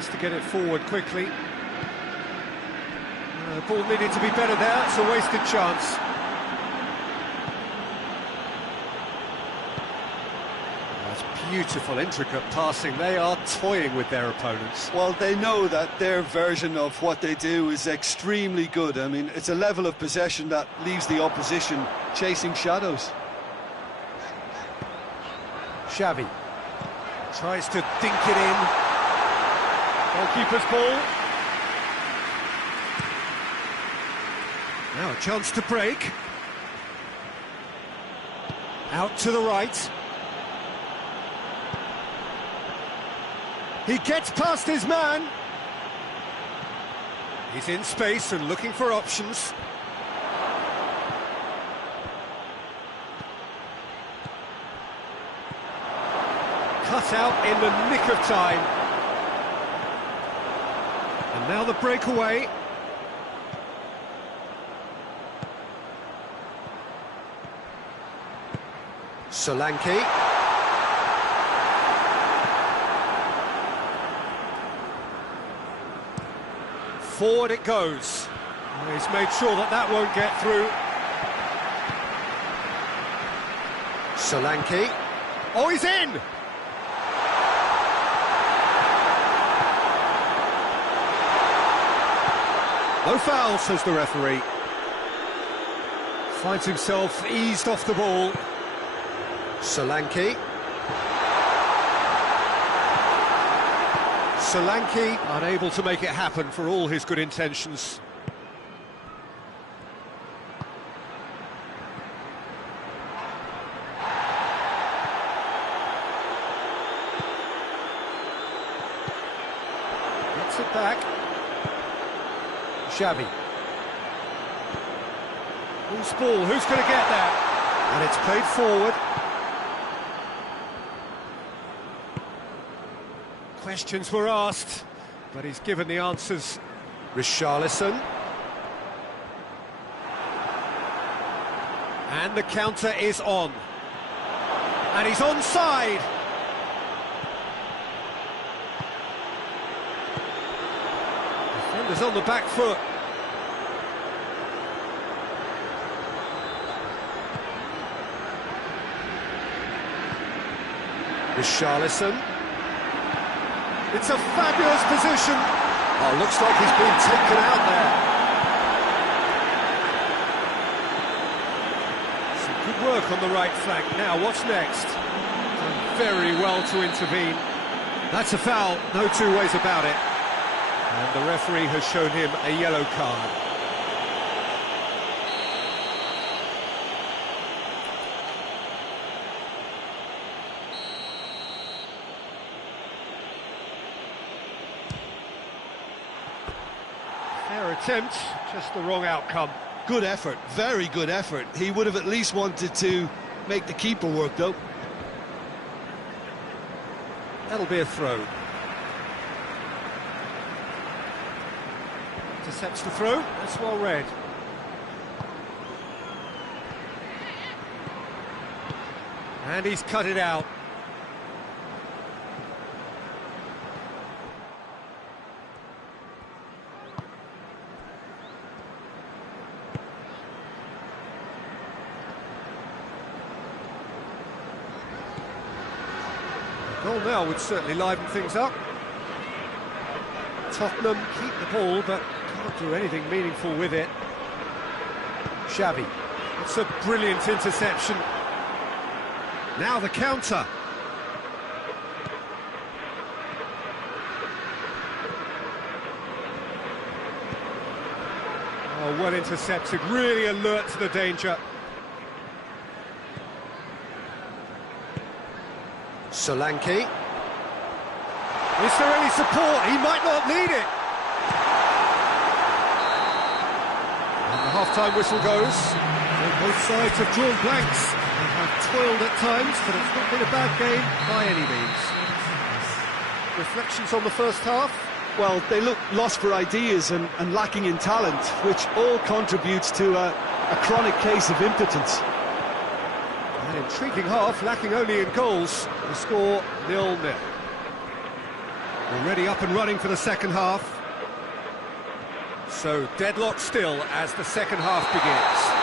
Tries to get it forward quickly. The ball needed to be better there, it's a wasted chance. That's beautiful, intricate passing. They are toying with their opponents. Well, they know that their version of what they do is extremely good. I mean, it's a level of possession that leaves the opposition chasing shadows. Xavi tries to dink it in. Goalkeeper's ball. Now a chance to break. Out to the right. He gets past his man. He's in space and looking for options. Cut out in the nick of time. And now the breakaway. Solanke. Forward it goes. He's made sure that that won't get through. Solanke. Oh, he's in! No foul, says the referee. Finds himself eased off the ball. Solanke. Solanke unable to make it happen for all his good intentions. Gets it back. Xavi. Who's ball? Who's going to get that? And it's played forward. Questions were asked, but he's given the answers. Richarlison. And the counter is on. And he's onside. Defender's on the back foot. Richarlison. It's a fabulous position. Oh, looks like he's been taken out there. Some good work on the right flank. Now, what's next? Done very well to intervene. That's a foul, no two ways about it. And the referee has shown him a yellow card. Fair attempt, just the wrong outcome. Good effort, very good effort. He would have at least wanted to make the keeper work, though. That'll be a throw. Intercepts the throw, that's well read. And he's cut it out. Goal now would certainly liven things up. Tottenham keep the ball, but can't do anything meaningful with it. Xavi. It's a brilliant interception. Now the counter. Oh, well intercepted, really alert to the danger. Solanke. Is there any support? He might not need it. And the half-time whistle goes. And both sides have drawn blanks and have toiled at times, but it's not been a bad game by any means. Reflections on the first half? Well, they look lost for ideas and lacking in talent, which all contributes to a chronic case of impotence. An intriguing half, lacking only in goals. The score 0-0. Already up and running for the second half. So deadlock still as the second half begins.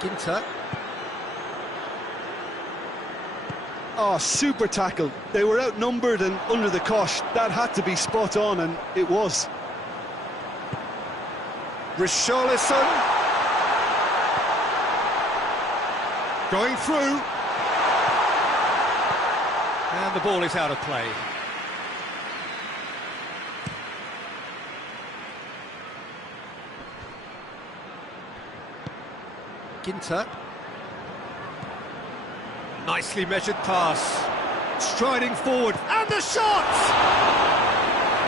Ginter. Oh, super tackle. They were outnumbered and under the cosh. That had to be spot on, and it was. Richarlison. Going through. And the ball is out of play. Ginter. Nicely measured pass. Striding forward. And the shot!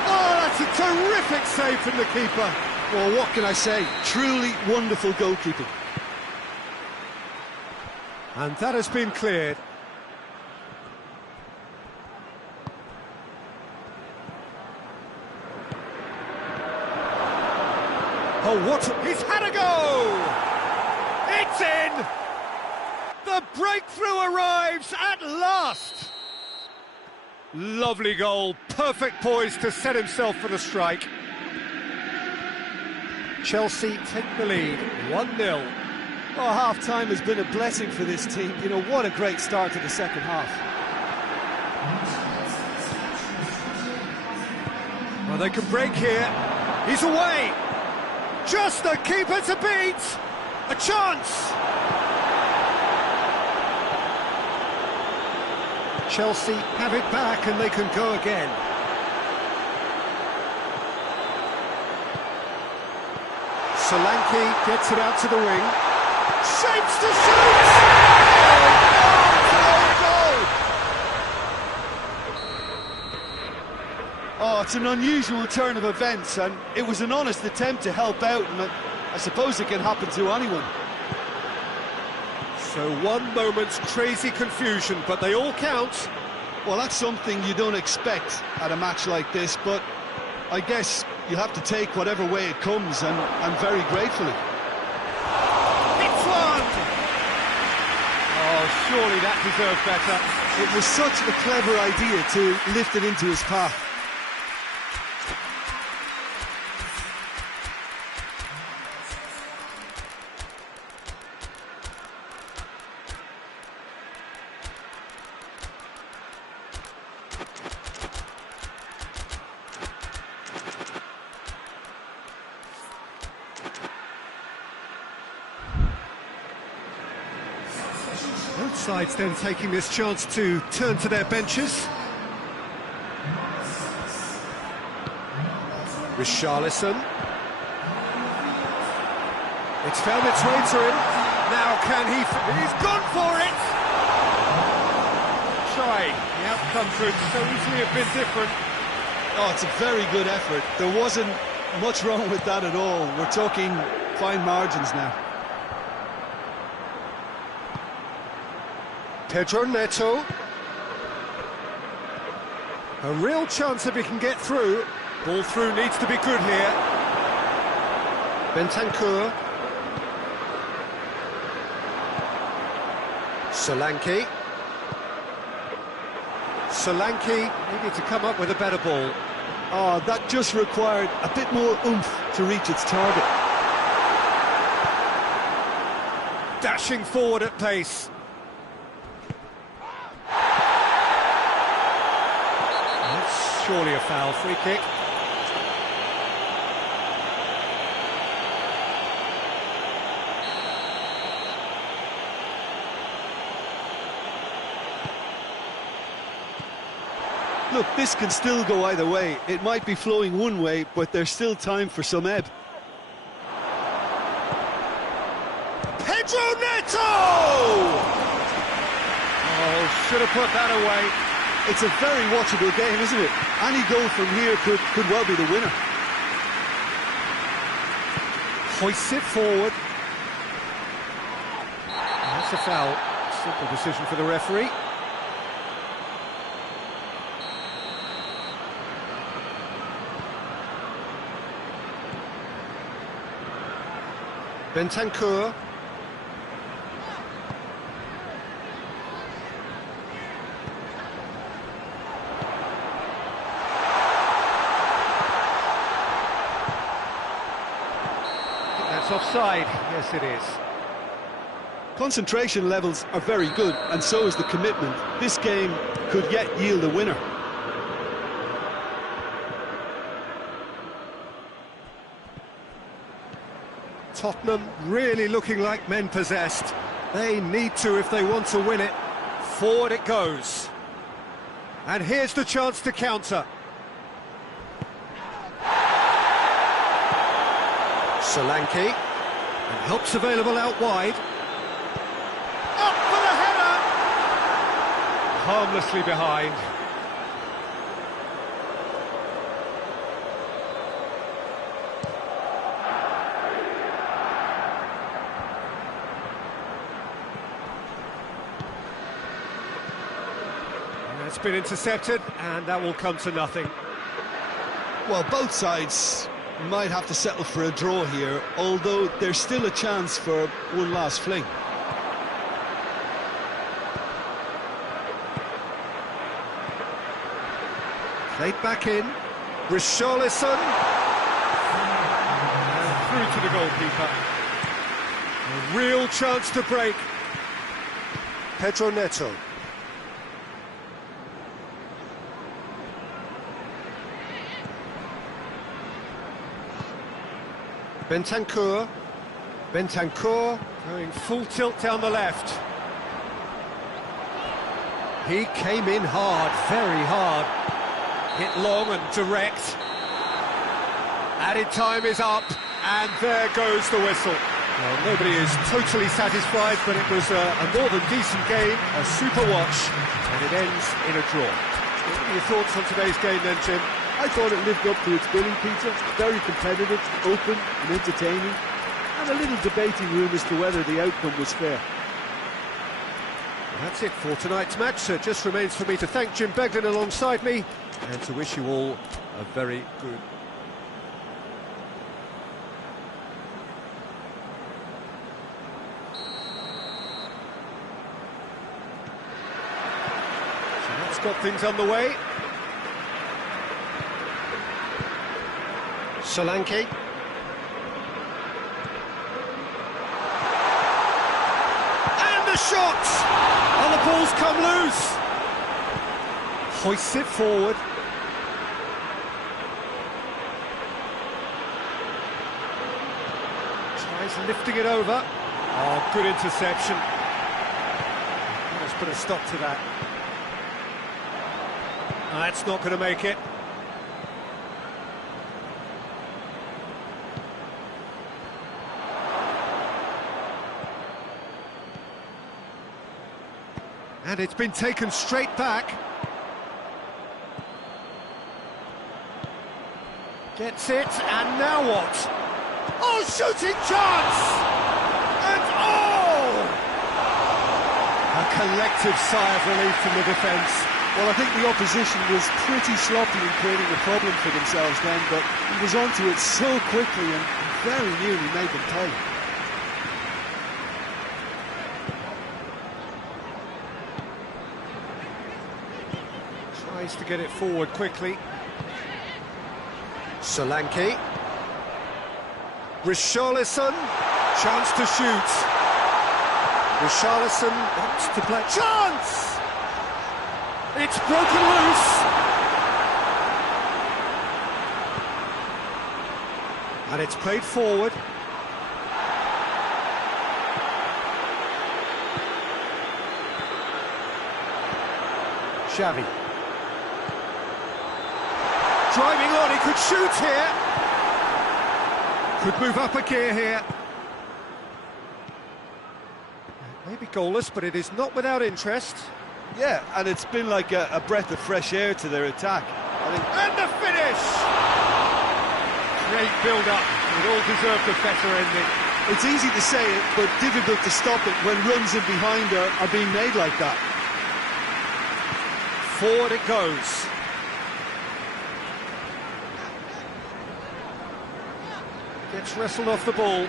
Oh, that's a terrific save from the keeper. Well, what can I say? Truly wonderful goalkeeping. And that has been cleared. Oh, what? He's had a go! It's in! The breakthrough arrives at last! Lovely goal, perfect poise to set himself for the strike. Chelsea take the lead, 1-0. Oh, half-time has been a blessing for this team. You know, what a great start to the second half. Well, they can break here. He's away! Just the keeper to beat! A chance! Chelsea have it back and they can go again. Solanke gets it out to the wing. Shapes to shoot! Oh, it's an unusual turn of events, and it was an honest attempt to help out, and I suppose it can happen to anyone. So one moment's crazy confusion, but they all count. Well, that's something you don't expect at a match like this, but I guess you have to take whatever way it comes, and very gratefully. It's one! Oh, surely that deserved better. It was such a clever idea to lift it into his path. Both sides then taking this chance to turn to their benches. Richarlison. It's found its way to him. Now can he... He's gone for it! Try. The outcome could so easily have been different. Oh, it's a very good effort. There wasn't much wrong with that at all. We're talking fine margins now. Pedro Neto. A real chance if he can get through. Ball through needs to be good here. Bentancur. Solanke. Solanke needed to come up with a better ball. Oh, that just required a bit more oomph to reach its target. Dashing forward at pace. That's surely a foul. Free kick. Look, this can still go either way. It might be flowing one way, but there's still time for some ebb. Pedro Neto! Oh, should have put that away. It's a very watchable game, isn't it? Any goal from here could well be the winner. Hoists it forward. That's a foul. Simple decision for the referee. Bentancur. That's offside. Yes, it is. Concentration levels are very good, and so is the commitment. This game could yet yield a winner. Tottenham really looking like men possessed. They need to if they want to win it. Forward it goes. And here's the chance to counter. Solanke. And help's available out wide. Up for the header! Harmlessly behind. It's been intercepted, and that will come to nothing. Well, both sides might have to settle for a draw here, although there's still a chance for one last fling. Played back in. Richarlison. And through to the goalkeeper. A real chance to break. Pedro Neto. Bentancur. Bentancur going full tilt down the left. He came in hard, very hard. Hit long and direct. Added time is up, and there goes the whistle. Well, nobody is totally satisfied, but it was a more than decent game, a super watch, and it ends in a draw. What are your thoughts on today's game then, Jim? I thought it lived up to its billing, Peter. Very competitive, open and entertaining, and a little debating room as to whether the outcome was fair. That's it for tonight's match. So it just remains for me to thank Jim Beglin alongside me and to wish you all a very good. So that's got things underway. Solanke. And the shot! And the ball's come loose. Hoists it forward. Tries lifting it over. Oh, good interception. Let's put a stop to that. That's not going to make it. And it's been taken straight back. Gets it, and now what? Oh, shooting chance! And oh! A collective sigh of relief from the defence. Well, I think the opposition was pretty sloppy in creating a problem for themselves then, but he was onto it so quickly and very nearly made them pay. Tries to get it forward quickly. Solanke. Richarlison. Chance to shoot. Richarlison wants to play. Chance! It's broken loose. And it's played forward. Xavi. Driving on, he could shoot here. Could move up a gear here. Maybe goalless, but it is not without interest. Yeah, and it's been like a breath of fresh air to their attack. And the finish! great build-up. It all deserved a better ending. It's easy to say it, but difficult to stop it when runs in behind are being made like that. Forward it goes. Gets wrestled off the ball.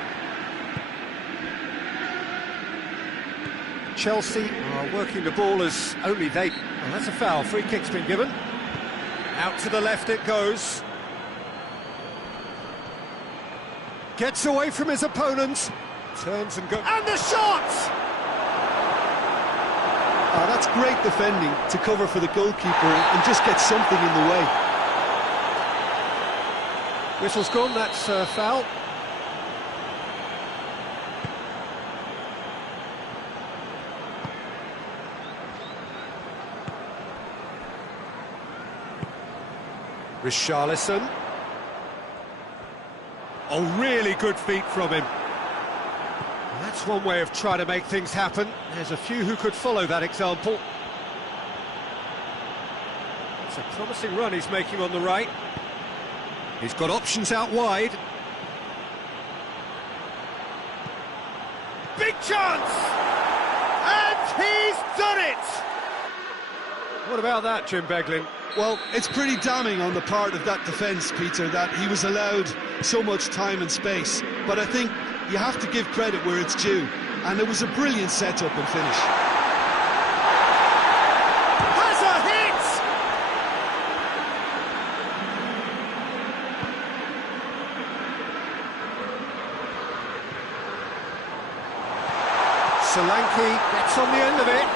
Chelsea are working the ball as only they... Well, that's a foul. Free kick's been given. Out to the left it goes. Gets away from his opponent. Turns and goes. And the shot! Oh, that's great defending to cover for the goalkeeper and just get something in the way. Whistle's gone, that's a foul. Richarlison. Oh, really good feet from him. That's one way of trying to make things happen. There's a few who could follow that example. It's a promising run he's making on the right. He's got options out wide. Big chance! And he's done it! What about that, Jim Beglin? Well, it's pretty damning on the part of that defence, Peter, that he was allowed so much time and space. But I think you have to give credit where it's due. And it was a brilliant set-up and finish. Has a hit! Solanke gets on the end of it.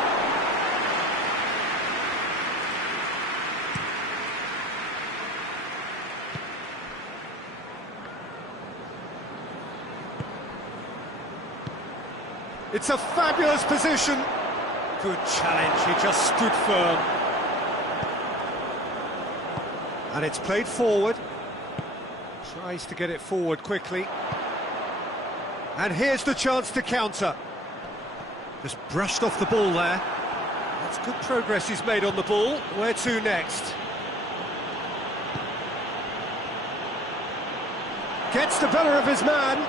It's a fabulous position. Good challenge, he just stood firm. And it's played forward. Tries to get it forward quickly. And here's the chance to counter. Just brushed off the ball there. That's good progress he's made on the ball. Where to next? Gets the better of his man.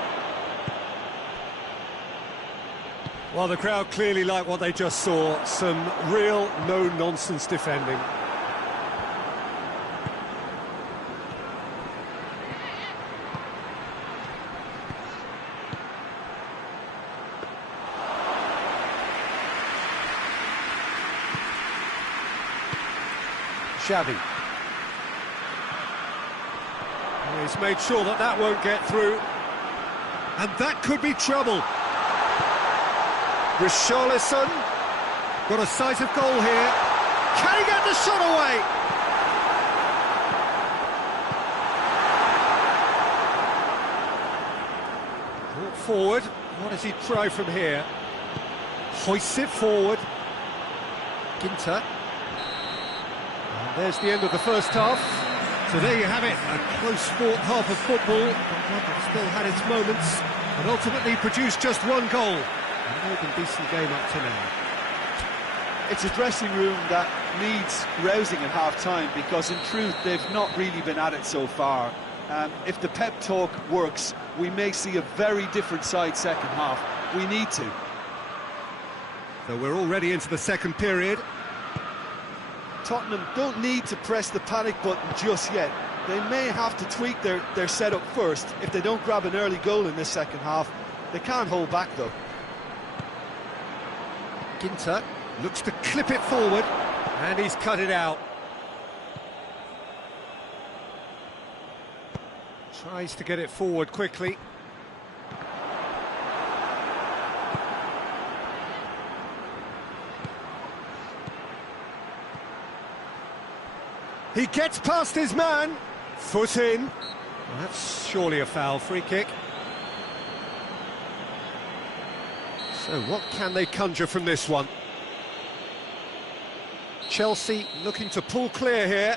Well, the crowd clearly like what they just saw. Some real no-nonsense defending. Xavi. He's made sure that that won't get through. And that could be trouble. Richarlison, got a decisive goal here. Can he get the shot away? Brought forward, what does he try from here? Hoists it forward. Ginter. And there's the end of the first half. So there you have it, a close-fought half of football. But still had its moments, and ultimately produced just one goal. A more than decent game up to now. It's a dressing room that needs rousing at half-time because, in truth, they've not really been at it so far. If the pep talk works, we may see a very different side second half. We need to. So we're already into the second period. Tottenham don't need to press the panic button just yet. They may have to tweak their setup first. If they don't grab an early goal in this second half, they can't hold back, though. Ginter looks to clip it forward, and he's cut it out. Tries to get it forward quickly. He gets past his man, foot in. Well, that's surely a foul, free kick. So what can they conjure from this one? Chelsea looking to pull clear here.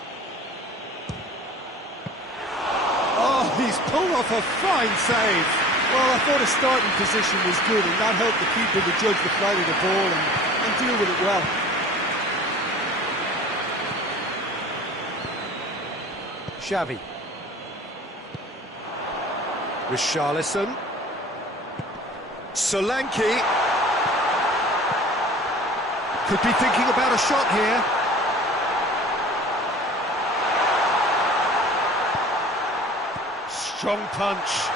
Oh, he's pulled off a fine save. Well, I thought his starting position was good, and that helped the keeper to judge the flight of the ball and deal with it well. Xavi. Richarlison. Solanke. Could be thinking about a shot here. Strong punch.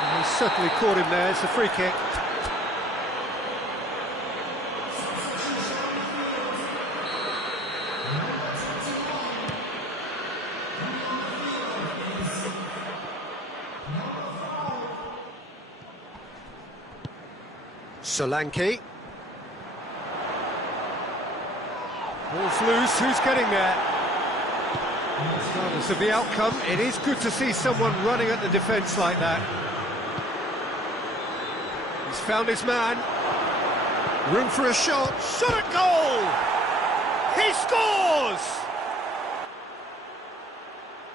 And he certainly caught him there. It's a free kick. Solanke. Ball's loose, who's getting there? Regardless of the outcome, it is good to see someone running at the defence like that. He's found his man. Room for a shot. Shot at goal! He scores!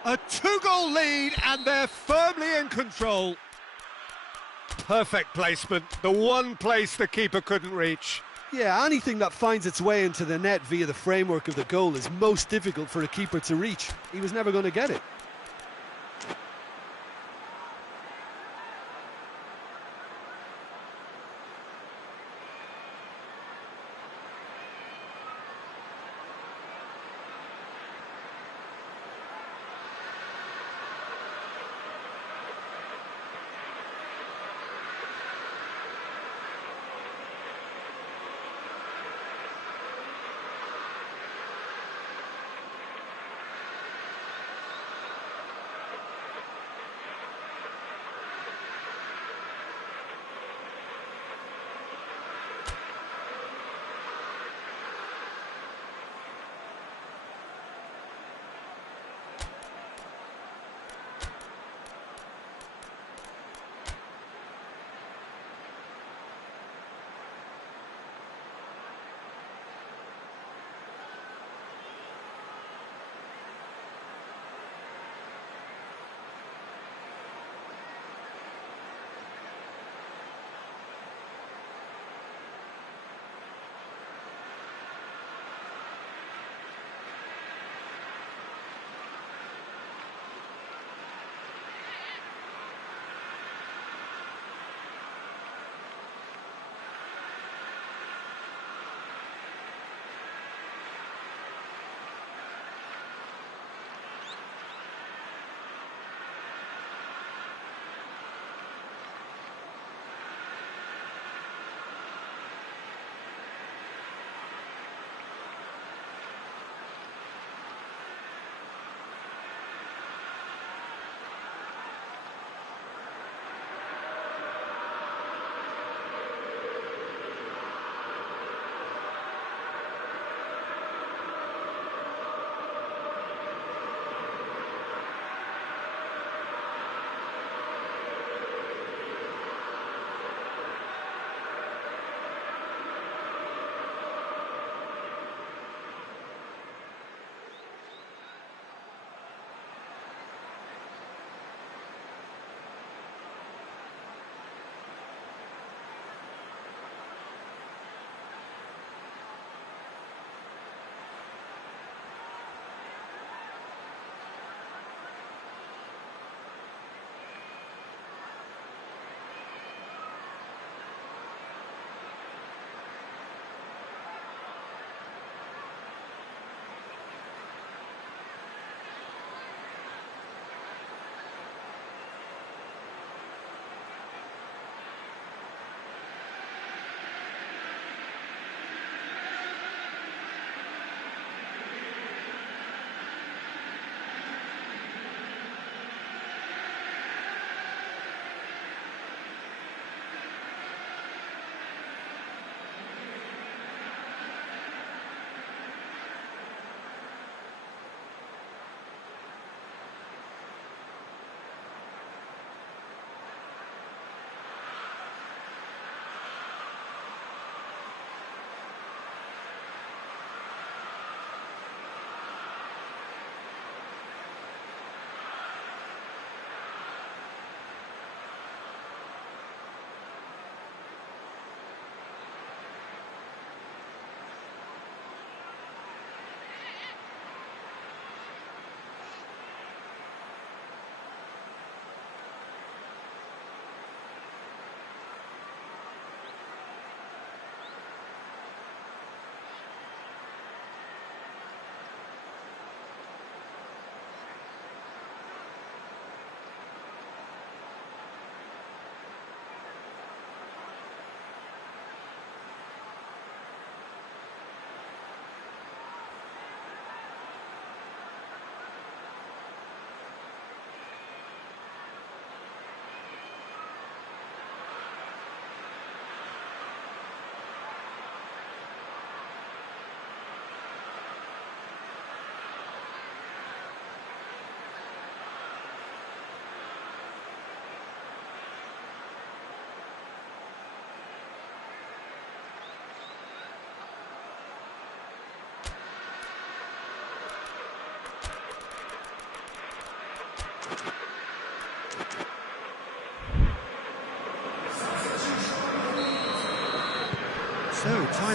A 2-goal lead, and they're firmly in control. Perfect placement, the one place the keeper couldn't reach. Yeah, anything that finds its way into the net via the framework of the goal is most difficult for a keeper to reach. He was never going to get it.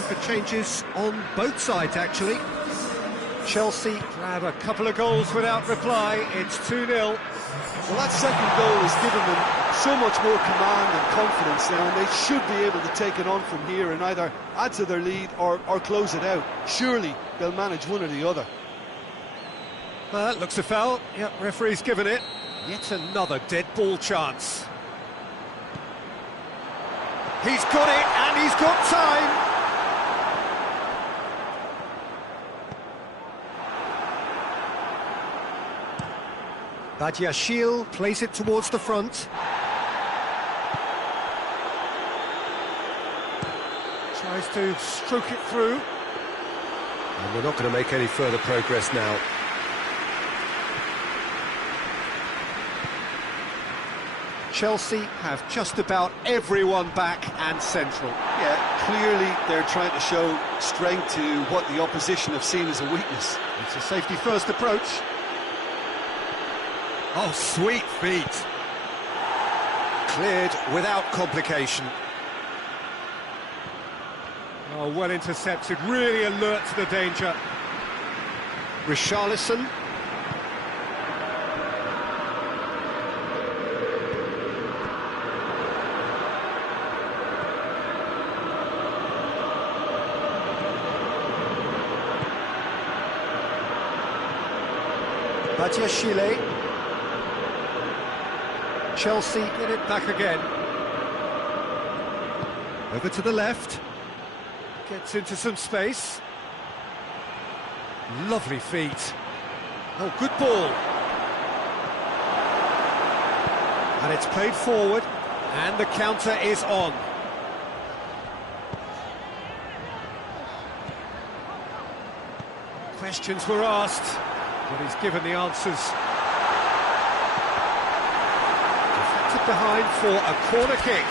for changes on both sides, actually. Chelsea grab a couple of goals without reply. It's 2-0. Well, that second goal has given them so much more command and confidence now, and they should be able to take it on from here and either add to their lead or close it out. Surely they'll manage one or the other. Well, that looks a foul. Yep, referee's given it. Yet another dead ball chance. He's got it, and he's got time. Badiashile plays it towards the front. Tries to stroke it through. And we're not going to make any further progress now. Chelsea have just about everyone back and central. Yeah, clearly they're trying to show strength to what the opposition have seen as a weakness. It's a safety-first approach. Oh, sweet feet. Cleared without complication. Oh, well intercepted, really alert to the danger. Richarlison. Badiashile. Chelsea get it back again. Over to the left. Gets into some space. Lovely feet. Oh, good ball. And it's played forward, and the counter is on. Questions were asked, but he's given the answers. Deflected behind for a corner kick.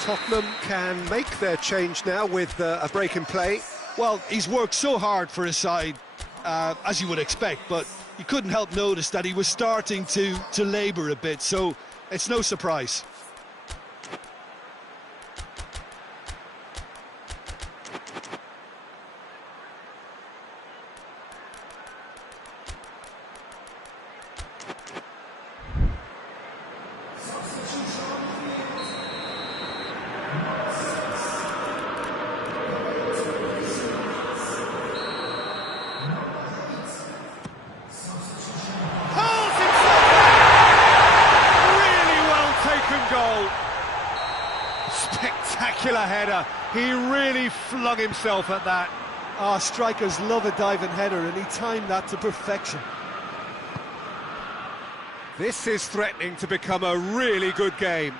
Tottenham can make their change now with a break in play. Well, he's worked so hard for his side, as you would expect, but you couldn't help notice that he was starting to labour a bit, so it's no surprise. Spectacular header. He really flung himself at that. Strikers love a diving header, and he timed that to perfection. This is threatening to become a really good game.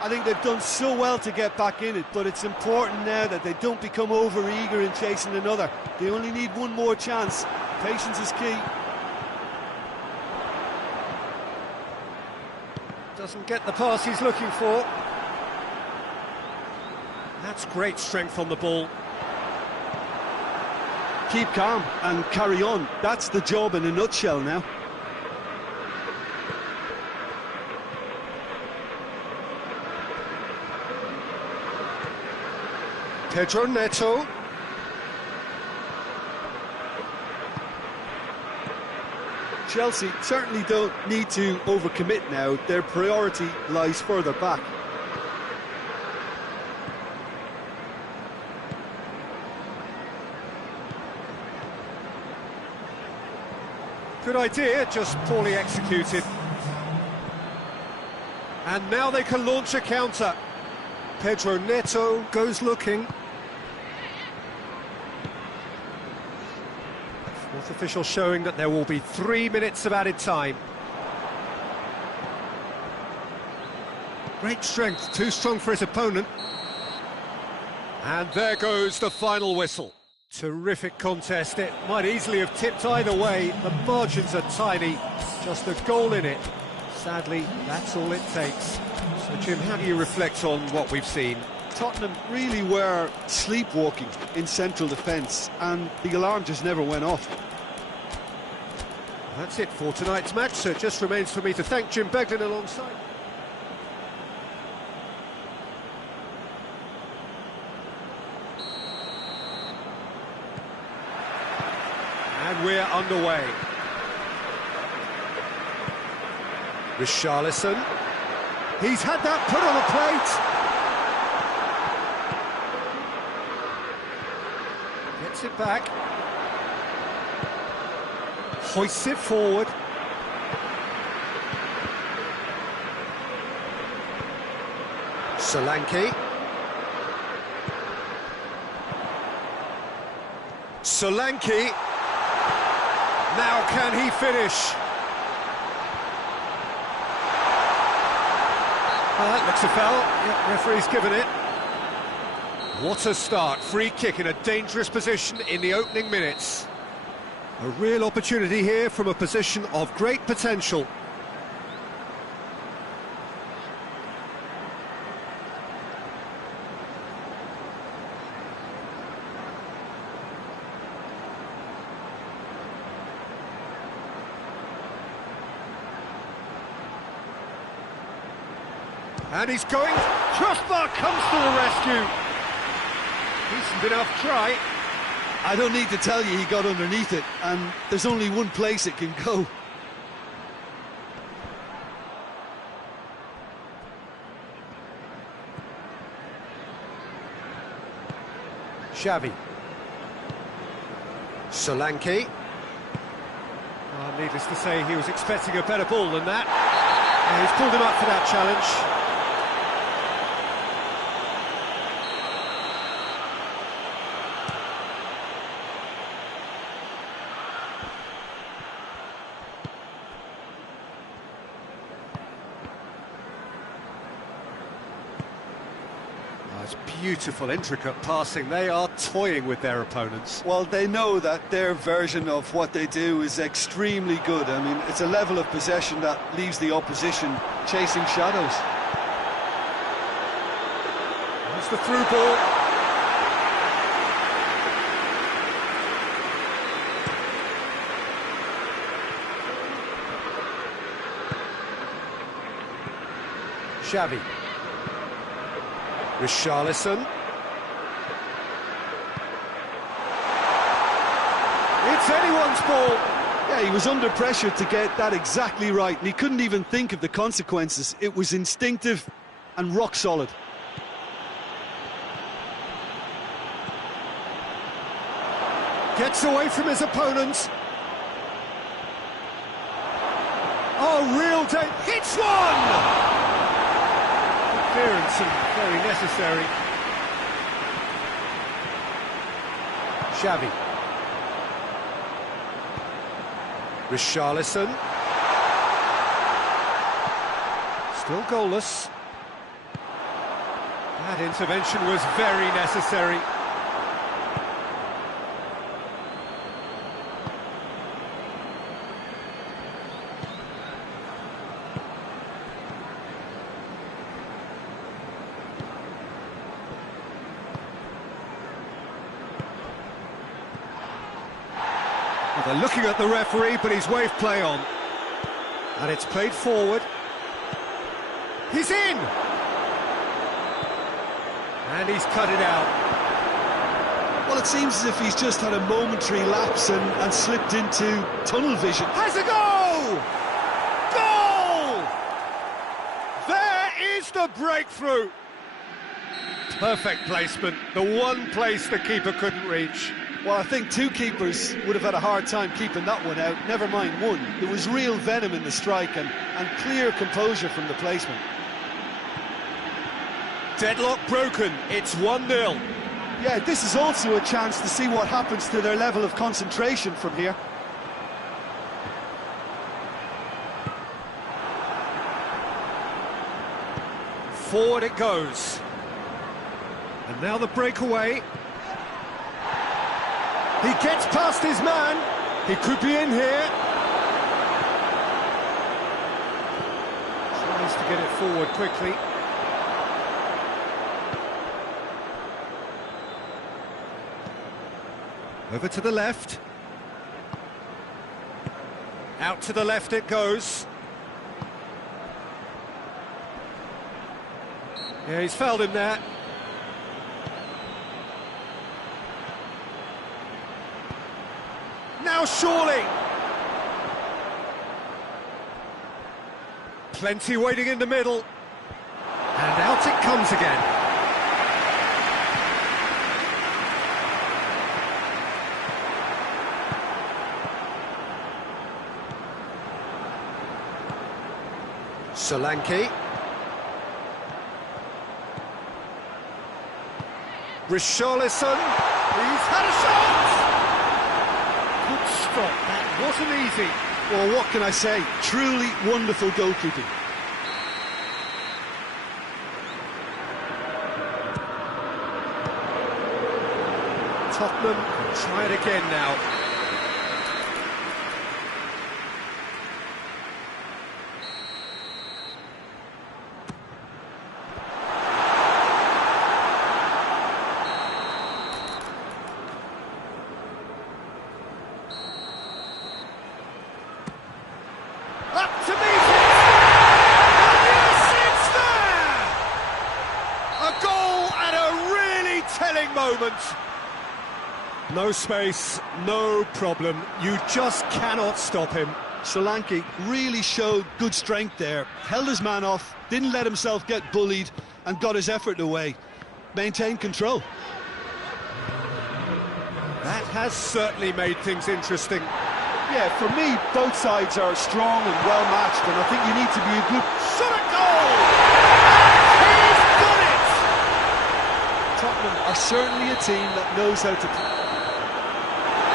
I think they've done so well to get back in it, but it's important now that they don't become over-eager in chasing another. They only need one more chance. Patience is key. Doesn't get the pass he's looking for. That's great strength on the ball. Keep calm and carry on. That's the job in a nutshell now. Pedro Neto. Chelsea certainly don't need to overcommit now. Their priority lies further back. Good idea, just poorly executed. And now they can launch a counter. Pedro Neto goes looking. Fourth official showing that there will be 3 minutes of added time. Great strength, too strong for his opponent. And there goes the final whistle. Terrific contest. It might easily have tipped either way. The margins are tiny, just a goal in it. Sadly, that's all it takes. So, Jim, how do you reflect on what we've seen? Tottenham really were sleepwalking in central defence, and the alarm just never went off. That's it for tonight's match, so it just remains for me to thank Jim Beglin alongside. And we're underway. Richarlison. He's had that put on a plate. Gets it back. Hoists it forward. Solanke. Solanke. Now can he finish? That looks a foul. Yep, referee's given it. What a start. Free kick in a dangerous position in the opening minutes. A real opportunity here from a position of great potential. And he's going, crossbar comes to the rescue. Decent enough try. I don't need to tell you he got underneath it, and there's only one place it can go. Xavi. Solanke. Needless to say, he was expecting a better ball than that. And he's pulled him up for that challenge. It's beautiful, intricate passing. They are toying with their opponents. Well, they know that their version of what they do is extremely good. I mean, it's a level of possession that leaves the opposition chasing shadows. That's the through ball. Xavi. Richarlison. It's anyone's ball. Yeah, he was under pressure to get that exactly right, and he couldn't even think of the consequences. It was instinctive and rock solid. Gets away from his opponents. Oh, real danger. Hits one! Clearance and very necessary. Xavi. Richarlison. Still goalless. That intervention was very necessary. They're looking at the referee, but he's waved play on. And it's played forward. He's in! And he's cut it out. Well, it seems as if he's just had a momentary lapse and slipped into tunnel vision. Has a goal! Goal! There is the breakthrough. Perfect placement, the one place the keeper couldn't reach. Well, I think two keepers would have had a hard time keeping that one out, never mind one. There was real venom in the strike and clear composure from the placement. Deadlock broken, it's 1-0. Yeah, this is also a chance to see what happens to their level of concentration from here. Forward it goes. And now the breakaway. He gets past his man. He could be in here. Tries to get it forward quickly. Over to the left. Out to the left it goes. Yeah, he's fouled him there. Now surely! Plenty waiting in the middle. And out it comes again. Solanke. Richarlison. He's had a shot! Good stop, that wasn't easy. Well, what can I say? Truly wonderful goalkeeping. Tottenham can try it again now. Up to meet it! And yes, it's there! A goal at a really telling moment. No space, no problem. You just cannot stop him. Solanke really showed good strength there. Held his man off, didn't let himself get bullied, and got his effort away. Maintained control. That has certainly made things interesting. Yeah, for me, both sides are strong and well-matched, and I think you need to be a good... Shot at goal! He's done it! Tottenham are certainly a team that knows how to play.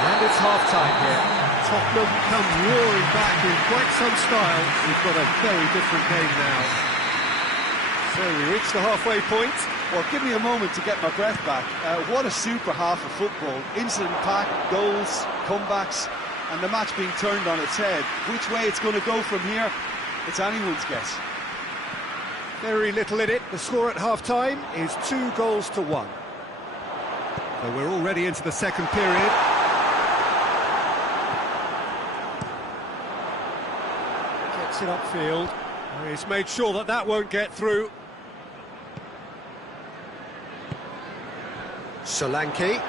And it's half-time here. Tottenham come roaring back in quite some style. We've got a very different game now. So we reach the halfway point. Well, give me a moment to get my breath back. What a super half of football. Incident-packed, goals, comebacks, and the match being turned on its head. Which way it's going to go from here, it's anyone's guess. Very little in it. The score at half-time is 2-1. So we're already into the second period. Gets it upfield. He's made sure that that won't get through. Solanke.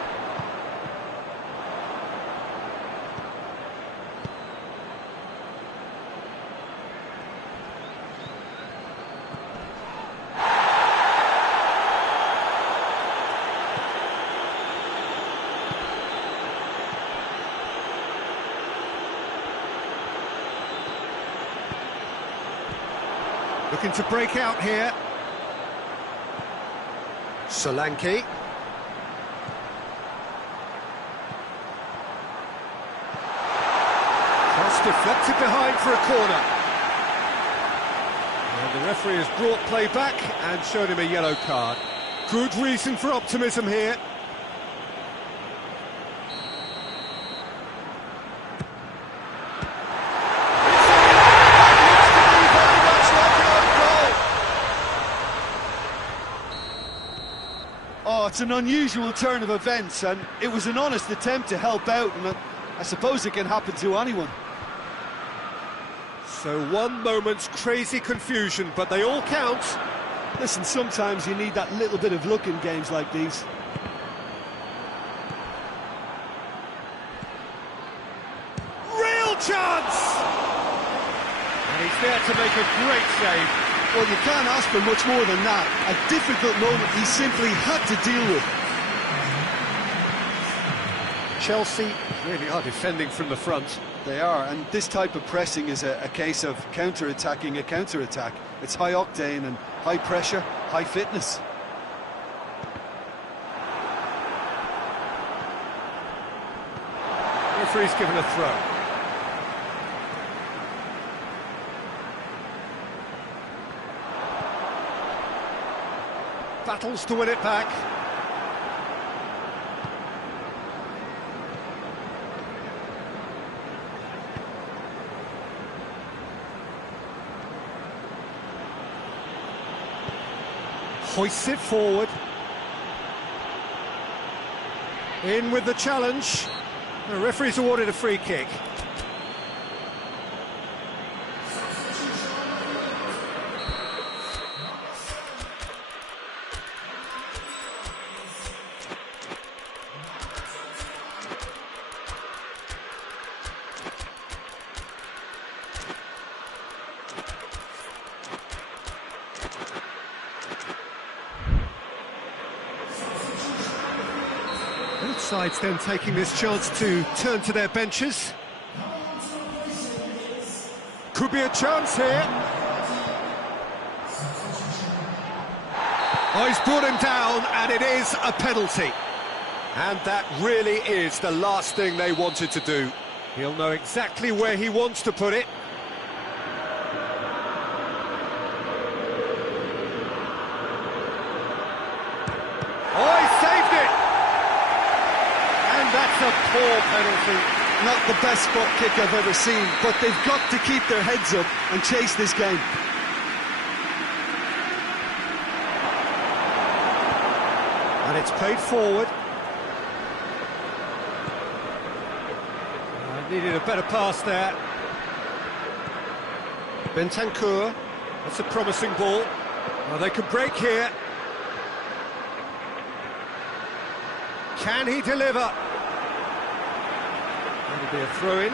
Looking to break out here. Solanke. Cross deflected behind for a corner. And the referee has brought play back and shown him a yellow card. Good reason for optimism here. Oh, it's an unusual turn of events, and it was an honest attempt to help out, and I suppose it can happen to anyone. So one moment's crazy confusion, but they all count. Listen, sometimes you need that little bit of luck in games like these. Real chance! And he's there to make a great save. Well, you can't ask for much more than that. A difficult moment he simply had to deal with. Chelsea really are defending from the front. They are, and this type of pressing is a case of counter-attacking a counter-attack. It's high octane and high pressure, high fitness. Referee's given a throw. Battles to win it back. Hoists it forward. In with the challenge. The referee's awarded a free kick. sides then taking this chance to turn to their benches. Could be a chance here. Oh, he's brought him down, and it is a penalty. And that really is the last thing they wanted to do. He'll know exactly where he wants to put it. Oh, he saved it! And that's a poor penalty. Not the best spot kick I've ever seen, but they've got to keep their heads up and chase this game. And it's played forward. Needed a better pass there. Bentancur, that's a promising ball. Well, they can break here. Can he deliver? That'll be a throw-in.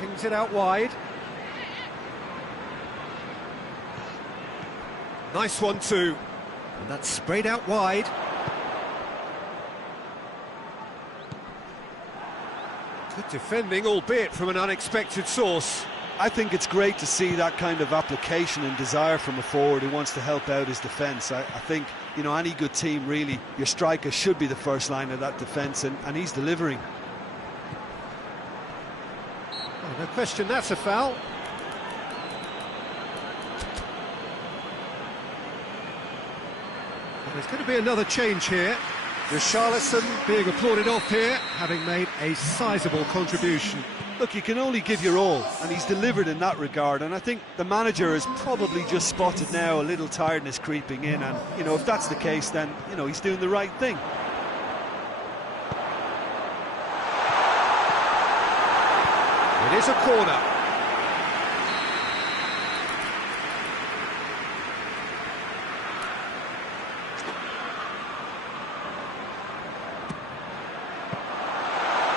Kings it out wide. Nice one too. And that's sprayed out wide. Good defending, albeit from an unexpected source. I think it's great to see that kind of application and desire from a forward who wants to help out his defence. I think, you know, any good team, really, your striker should be the first line of that defence, and he's delivering. Oh, no question, that's a foul. Well, there's going to be another change here. Richarlison being applauded off here, having made a sizable contribution. Look, you can only give your all, and he's delivered in that regard, and I think the manager has probably just spotted now a little tiredness creeping in, and, you know, if that's the case, then, you know, he's doing the right thing. It is a corner.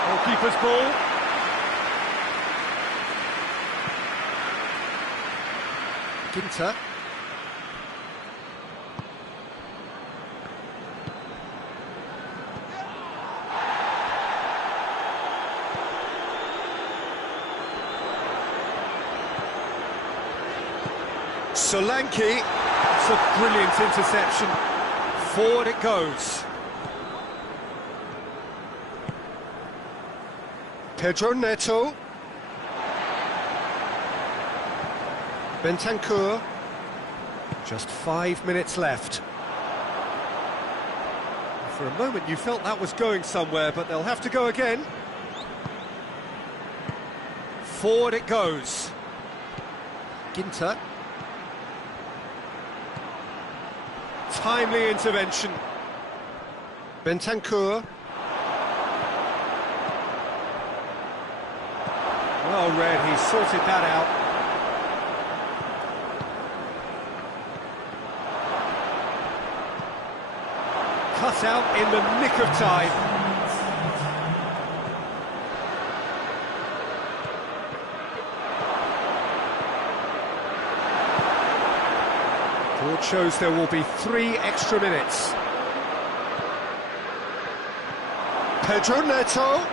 Goalkeeper's ball. Ginter. Solanke. It's a brilliant interception. Forward it goes. Pedro Neto. Bentancur. Just 5 minutes left. For a moment you felt that was going somewhere, but they'll have to go again. Forward it goes. Ginter. Timely intervention. Bentancur. Well read, he sorted that out. Cut out in the nick of time. Board shows there will be 3 extra minutes. Pedro Neto.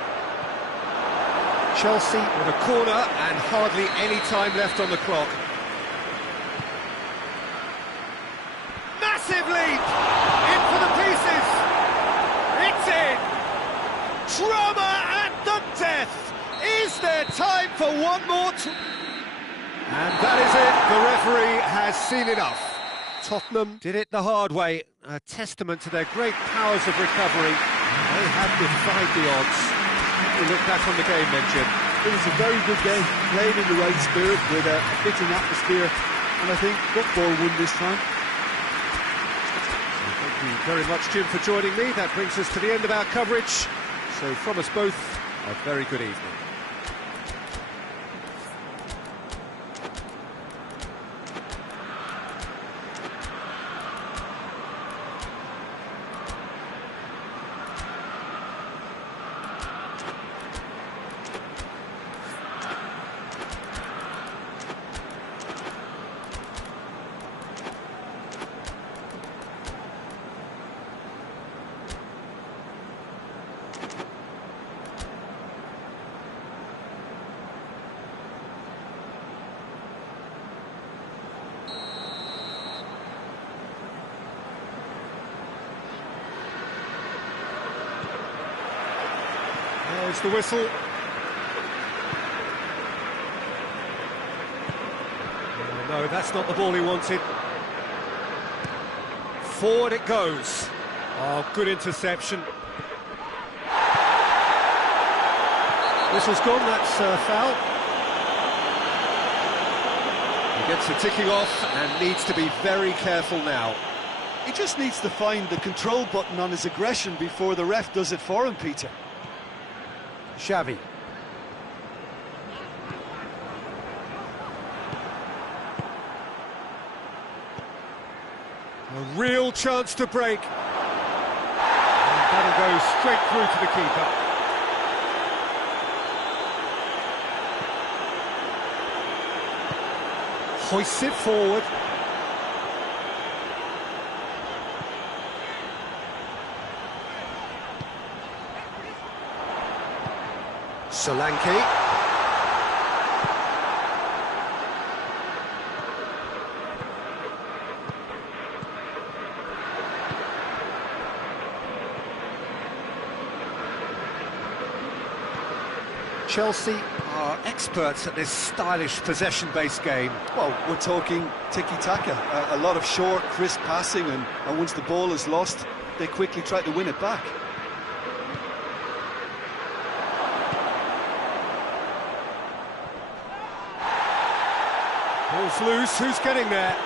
Chelsea with a corner and hardly any time left on the clock. Massive lead! In for the pieces! It's in! Drama at the death! Is there time for one more? And that is it. The referee has seen enough. Tottenham did it the hard way. A testament to their great powers of recovery. They have defied the odds. We look back on the game then, Jim. It was a very good game, played in the right spirit with a fitting atmosphere, and I think football won this time. Thank you very much, Jim, for joining me. That brings us to the end of our coverage. So from us both, a very good evening. There's the whistle. Oh, no, that's not the ball he wanted. Forward it goes. Oh, good interception. Whistle's gone, that's foul. He gets the ticking off and needs to be very careful now. He just needs to find the control button on his aggression before the ref does it for him, Peter. Xavi. A real chance to break. And that'll go straight through to the keeper. Hoists it forward. Solanke. Chelsea are experts at this stylish possession-based game. Well, we're talking tiki-taka, a lot of short, crisp passing, and once the ball is lost, they quickly try to win it back. Ball's loose, who's getting there?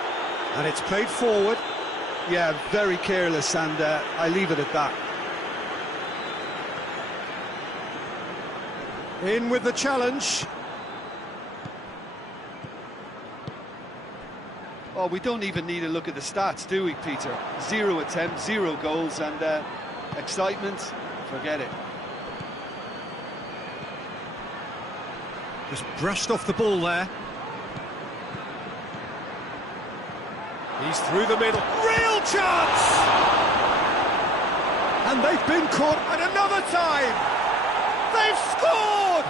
And it's played forward. Yeah, very careless, and I leave it at that. In with the challenge. Oh, we don't even need to look at the stats, do we, Peter? 0 attempts, 0 goals, and excitement, forget it. Just brushed off the ball there. He's through the middle. Real chance! And they've been caught at another time. They've scored!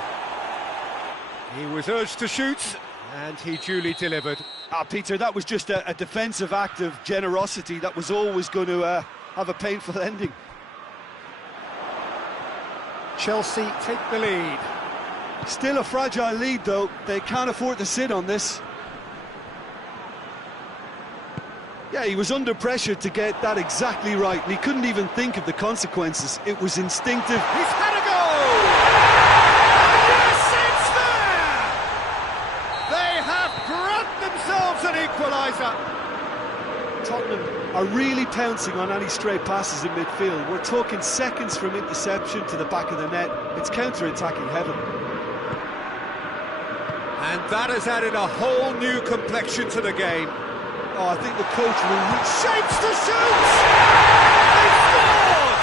He was urged to shoot, and he duly delivered. Peter, that was just a defensive act of generosity that was always going to have a painful ending. Chelsea take the lead. Still a fragile lead, though. They can't afford to sit on this. Yeah, he was under pressure to get that exactly right, and he couldn't even think of the consequences. It was instinctive. He's had a go! Yes, it's there! They have grabbed themselves an equaliser. Tottenham are really pouncing on any stray passes in midfield. We're talking seconds from interception to the back of the net. It's counter-attacking heaven. And that has added a whole new complexion to the game. Oh, I think the coach will Shapes to shoot! They've scored!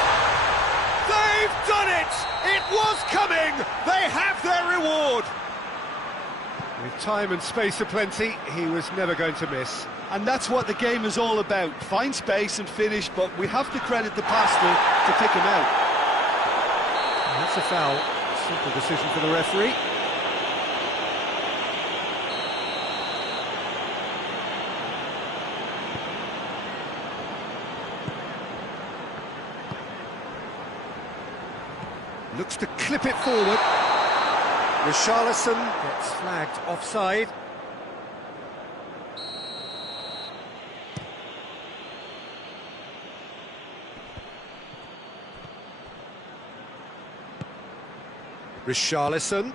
They've done it! It was coming! They have their reward! With time and space aplenty, he was never going to miss. And that's what the game is all about. Find space and finish, but we have to credit the passer to pick him out. And that's a foul. Simple decision for the referee. Looks to clip it forward. Richarlison gets flagged offside. Richarlison.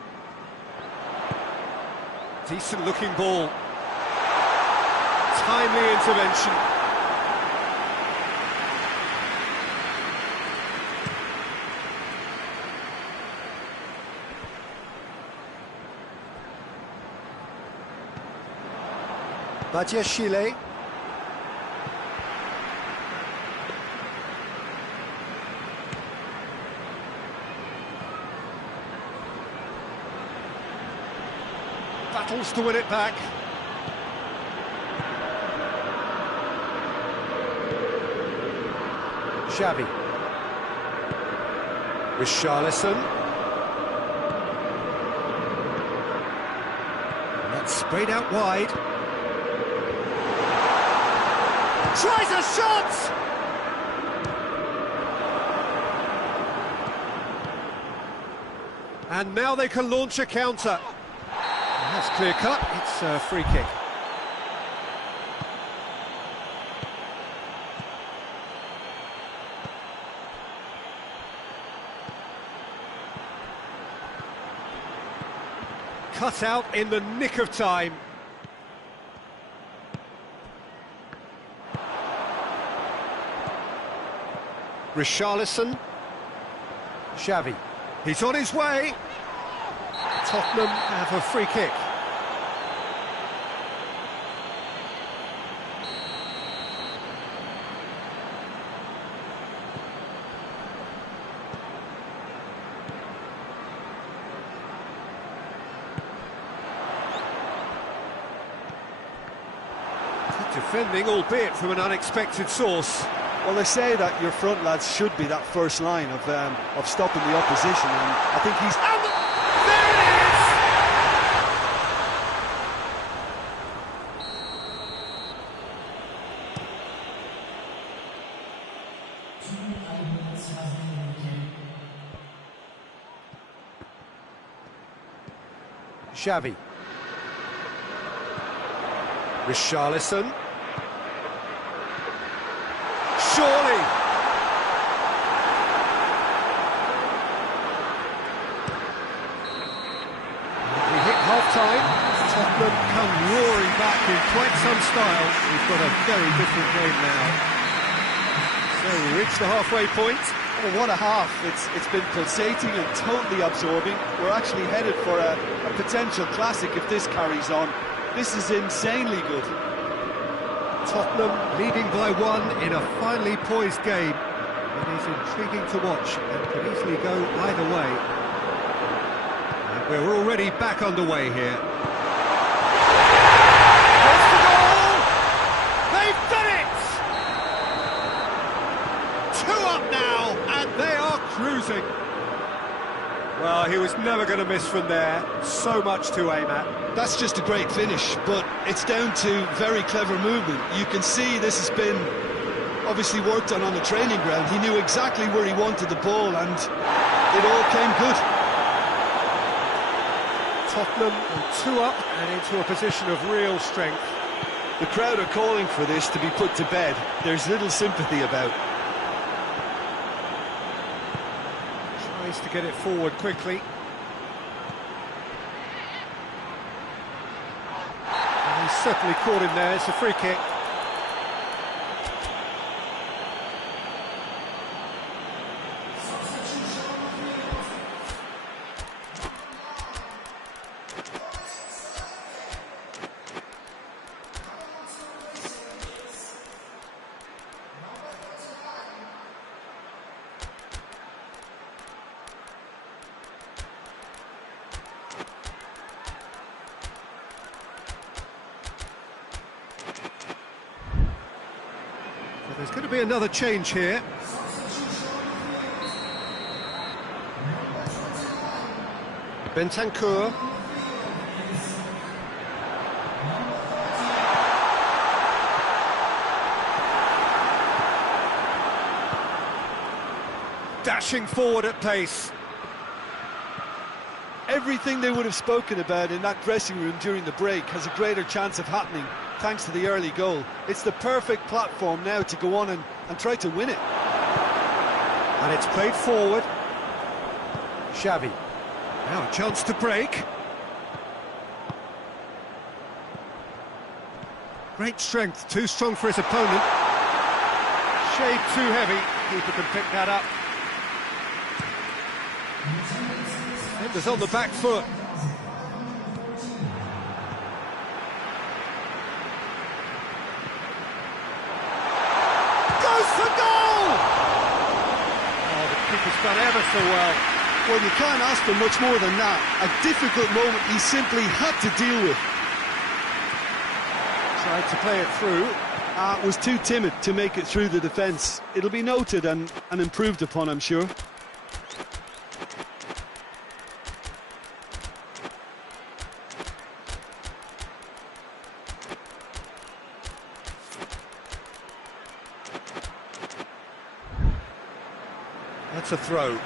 Decent looking ball. Timely intervention. Chile. Battles to win it back. Xavi. Richarlison. That's sprayed out wide. Tries a shot! And now they can launch a counter. And that's clear cut, it's a free kick. Cut out in the nick of time. Richarlison. Xavi. He's on his way. Tottenham have a free kick. Defending, albeit from an unexpected source. Well, they say that your front lads should be that first line of stopping the opposition, and I think he's... And there it is! Xavi. Richarlison. Surely! We hit half-time. Tottenham come roaring back in quite some style. We've got a very different game now. So we reach the halfway point. Oh, what a half. It's been pulsating and totally absorbing. We're actually headed for a potential classic if this carries on. This is insanely good. Tottenham leading by one in a finely poised game. It is intriguing to watch and could easily go either way. And we're already back underway here. There's the goal! They've done it! 2 up now, and they are cruising. Well, he was never going to miss from there. So much to aim at. That's just a great finish, but it's down to very clever movement. You can see this has been obviously worked on the training ground. He knew exactly where he wanted the ball, and it all came good. Tottenham 2 up and into a position of real strength. The crowd are calling for this to be put to bed. There's little sympathy about. Tries to get it forward quickly. And he's certainly caught him there. It's a free kick. There's going to be another change here. Bentancur. Dashing forward at pace. Everything they would have spoken about in that dressing room during the break has a greater chance of happening thanks to the early goal. It's the perfect platform now to go on and try to win it. And it's played forward. Xavi. Now a chance to break. Great strength, too strong for his opponent. Shade too heavy, keeper can pick that up. Defenders on the back foot. Keeper's done ever so well. Well, you can't ask for much more than that. A difficult moment he simply had to deal with. Tried to play it through. Was too timid to make it through the defence. It'll be noted and improved upon, I'm sure. That's a throw.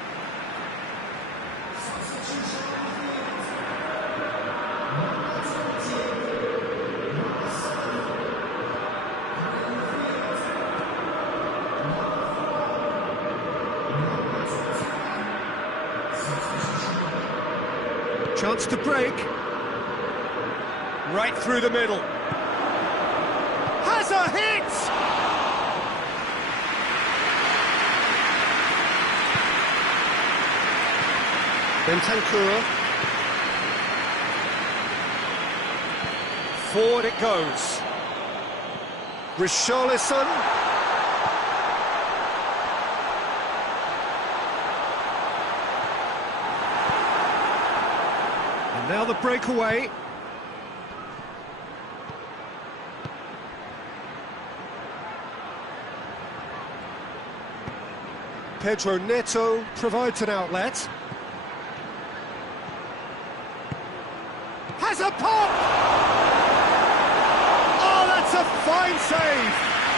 Chance to break. Right through the middle. Has a hit! Bentancur. Forward it goes. Richarlison. And now the breakaway. Pedro Neto. Provides an outlet. Has a pop! Oh, that's a fine save!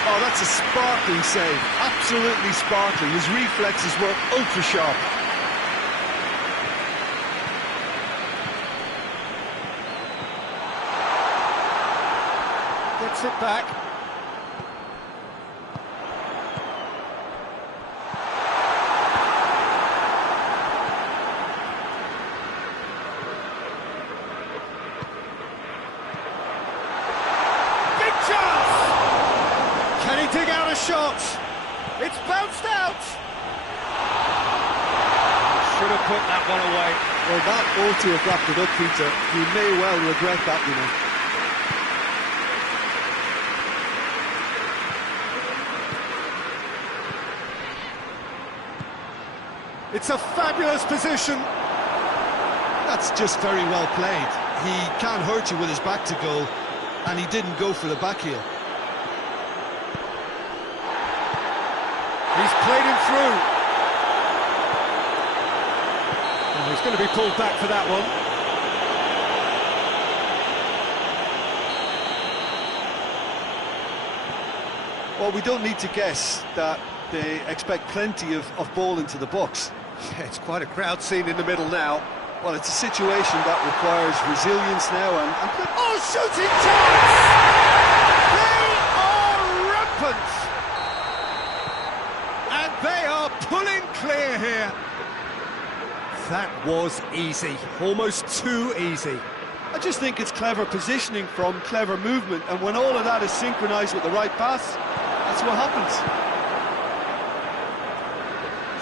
Oh, that's a sparkling save. Absolutely sparkling. His reflexes were ultra sharp. Gets it back. Big chance! Can he dig out a shot? It's bounced out! Should have put that one away. Well, that ought to have wrapped it up, Peter. He may well regret that, you know. It's a fabulous position. That's just very well played. He can't hurt you with his back to goal, and he didn't go for the back heel. He's played him through. Oh, he's going to be pulled back for that one. Well, we don't need to guess that they expect plenty of ball into the box. Yeah, it's quite a crowd scene in the middle now. Well, it's a situation that requires resilience now and Oh, shooting chance! They are rampant! And they are pulling clear here. That was easy, almost too easy. I just think it's clever positioning from clever movement, and when all of that is synchronised with the right pass, that's what happens.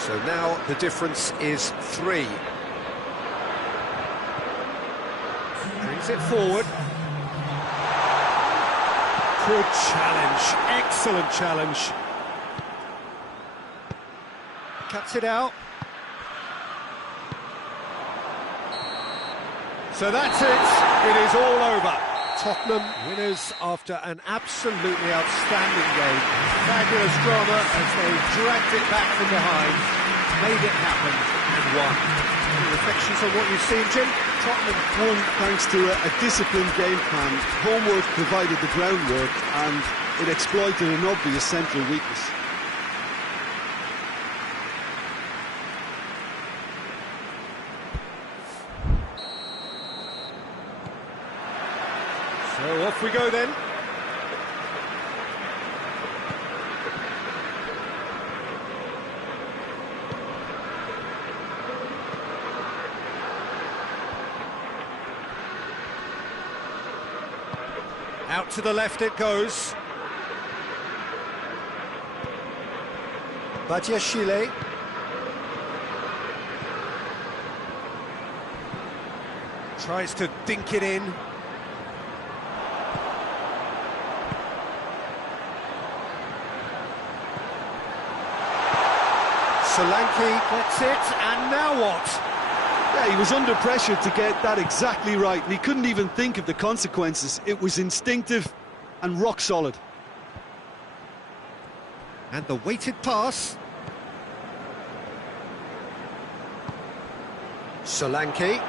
So now the difference is 3. Brings it forward. Good challenge, excellent challenge. Cuts it out. So that's it, it is all over. Tottenham winners after an absolutely outstanding game. Fabulous drama as they dragged it back from behind, made it happen and won. Any reflections on what you've seen, Jim? Tottenham won thanks to a disciplined game plan. Homework provided the groundwork, and it exploited an obvious central weakness. So off we go then. Out to the left it goes. Badiashile. Tries to dink it in. Solanke gets it, and now what? Yeah, he was under pressure to get that exactly right, and he couldn't even think of the consequences. It was instinctive and rock solid. And the weighted pass. Solanke.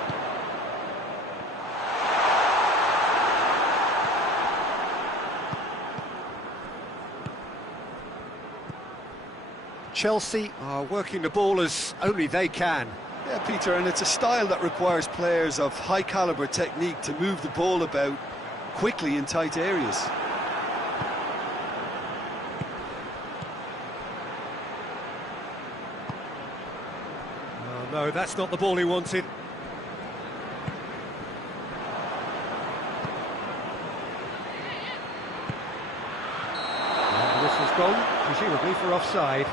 Chelsea are working the ball as only they can. Yeah, Peter, and it's a style that requires players of high-caliber technique to move the ball about quickly in tight areas. Oh, no, that's not the ball he wanted. on, presumably for offside.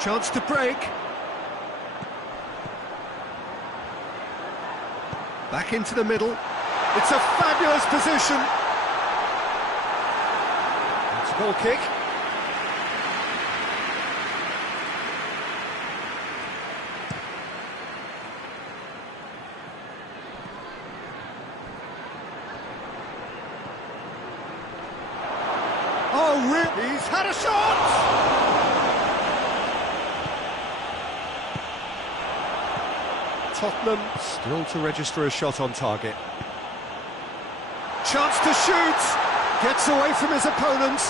Chance to break. Back into the middle. It's a fabulous position. It's a goal kick. Oh, really? He's had a shot! Tottenham still to register a shot on target. Chance to shoot! Gets away from his opponent.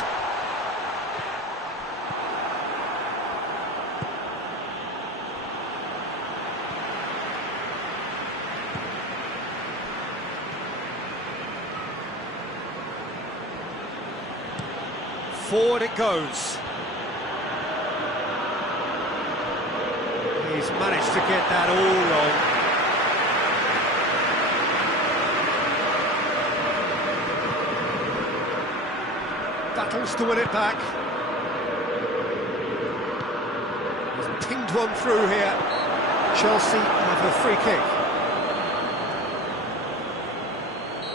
Forward it goes. He's managed to get that all wrong. Battles to win it back. He's pinged one through here. Chelsea have a free kick.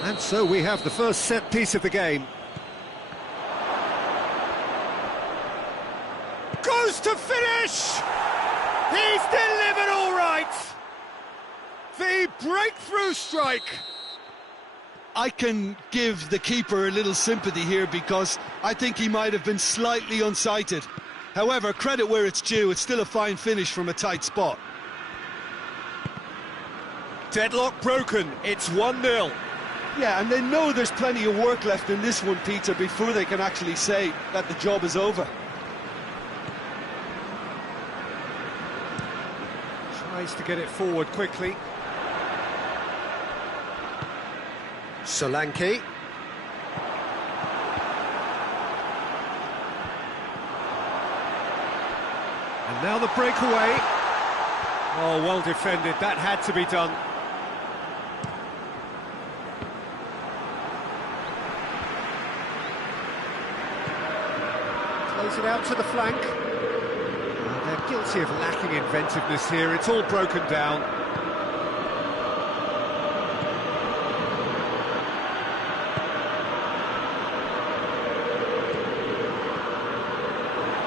And so we have the first set piece of the game. Goes to finish! He's delivered all right! The breakthrough strike! I can give the keeper a little sympathy here because I think he might have been slightly unsighted. However, credit where it's due, it's still a fine finish from a tight spot. Deadlock broken, it's 1-0. Yeah, and they know there's plenty of work left in this one, Peter, before they can actually say that the job is over. Tries to get it forward quickly. Solanke. And now the breakaway. Oh, well defended, that had to be done. Plays it out to the flank. They're guilty of lacking inventiveness here, it's all broken down.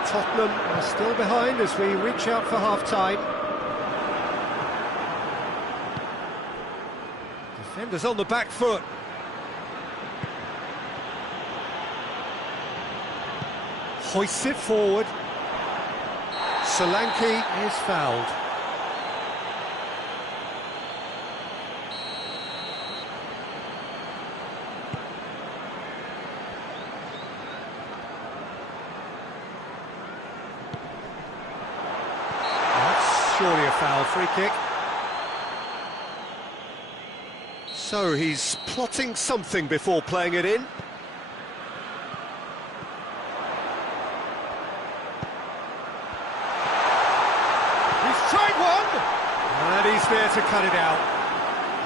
Tottenham are still behind as we reach out for half-time. Defenders on the back foot. Hoists it forward. Solanke is fouled. That's surely a foul. Free kick. So he's plotting something before playing it in. And he's there to cut it out.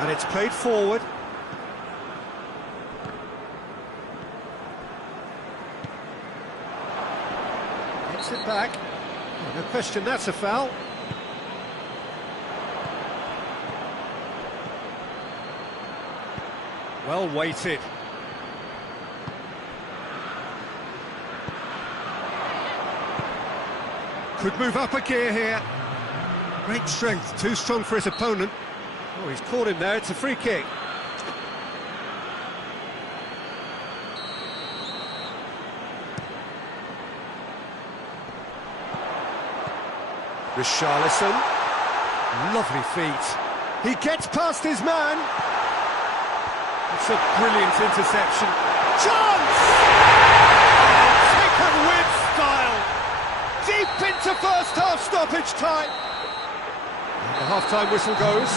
And it's played forward. Gets it back. Oh, no question, that's a foul. Well weighted. Could move up a gear here. Great strength, too strong for his opponent. Oh, he's caught him there, it's a free kick. Richarlison. Lovely feet. He gets past his man. It's a brilliant interception. Chance! Taken with style. Deep into first half stoppage time. The half-time whistle goes.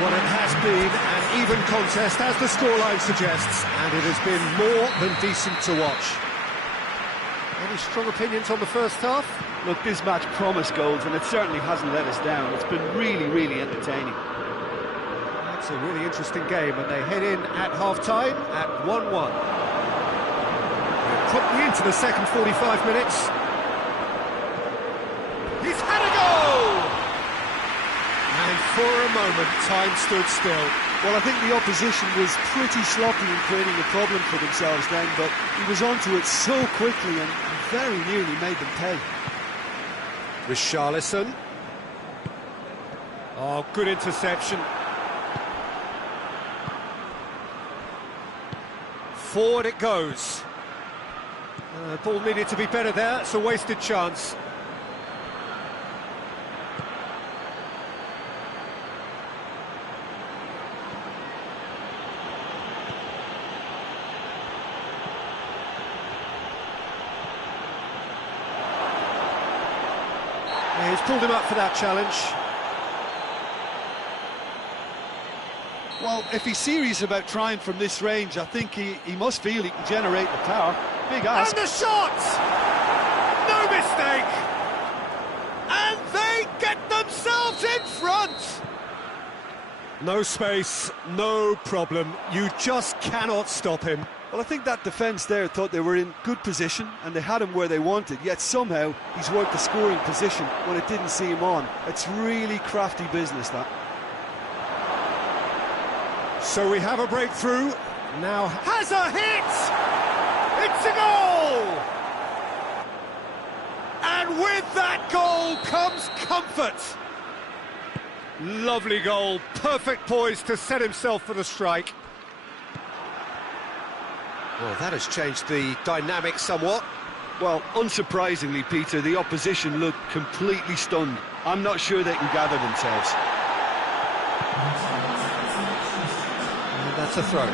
What it has been an even contest, as the scoreline suggests, and it has been more than decent to watch. Any strong opinions on the first half? Look, this match promised goals, and it certainly hasn't let us down. It's been really, really entertaining. It's a really interesting game, and they head in at half-time at 1-1. We're promptly into the second 45 minutes. He's had a goal! And for a moment, time stood still. Well, I think the opposition was pretty sloppy in creating a problem for themselves then, but he was onto it so quickly and very nearly made them pay. Richarlison. Oh, good interception. Forward it goes. Ball needed to be better there. It's a wasted chance. Yeah, he's pulled him up for that challenge. Well, if he's serious about trying from this range, I think he must feel he can generate the power. Big ask. And the shot! No mistake! And they get themselves in front! No space, no problem. You just cannot stop him. Well, I think that defence there thought they were in good position and they had him where they wanted, yet somehow he's worked the scoring position when it didn't see him on. It's really crafty business, that. So we have a breakthrough. Now has a hit! It's a goal! And with that goal comes comfort. Lovely goal, perfect poise to set himself for the strike. Well, that has changed the dynamic somewhat. Well, unsurprisingly, Peter, the opposition look completely stunned. I'm not sure they can gather themselves. And that's a throw.